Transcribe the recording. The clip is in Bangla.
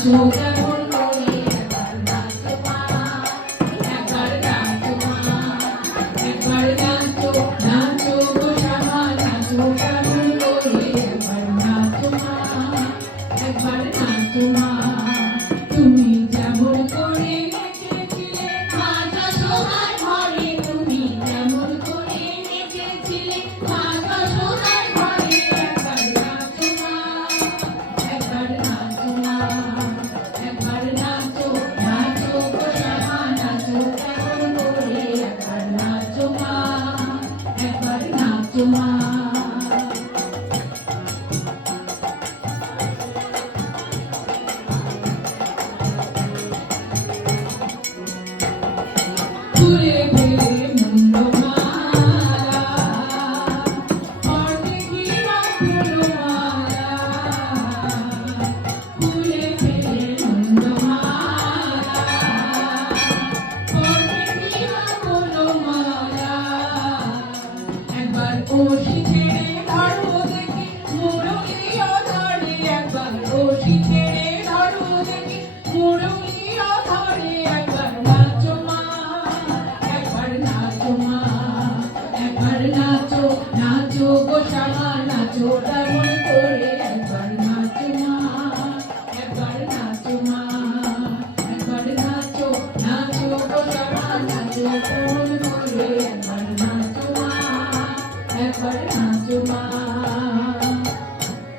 নাচো কেমন করে একবার নাচো মা, একবার নাচো মা, একবার নাচো নাচো গো শ্যামা নাচো কেমন করে একবার নাচো মা, একবার নাচো মা। তুমি যেমন করে নেচেছিলে মা যশোদার ঘরে, তুমি যেমন করে নেচেছিলে মা যশোদার ঘরে, একবার নাচো মা, একবার নাচো মা, একবার নাচো নাচো গো শ্যামা নাচো কেমন করে একবার নাচো মা, একবার নাচো মা। ফুলে ফেলে মুন্ডমালা, অর্ধেকি ফুলমালা, ফুলে ফেলে মুন্ডমালা, অর্ধেকি ফুলমালা। একবার কষি ছেড়ে ধরো দেখি মুরলিও ধরে, একবার কষি ছেড়ে ধরো দেখি মুরলিও ধরে, একবার নাচো মা, একবার নাচো মা, একবার নাচো নাচো গো শ্যামা নাচো তেমন করে একবার নাচো মা, একবার নাচো মা, একবার নাচো নাচো গো শ্যামা নাচো তেমন করে একবার নাচো মা, একবার নাচো।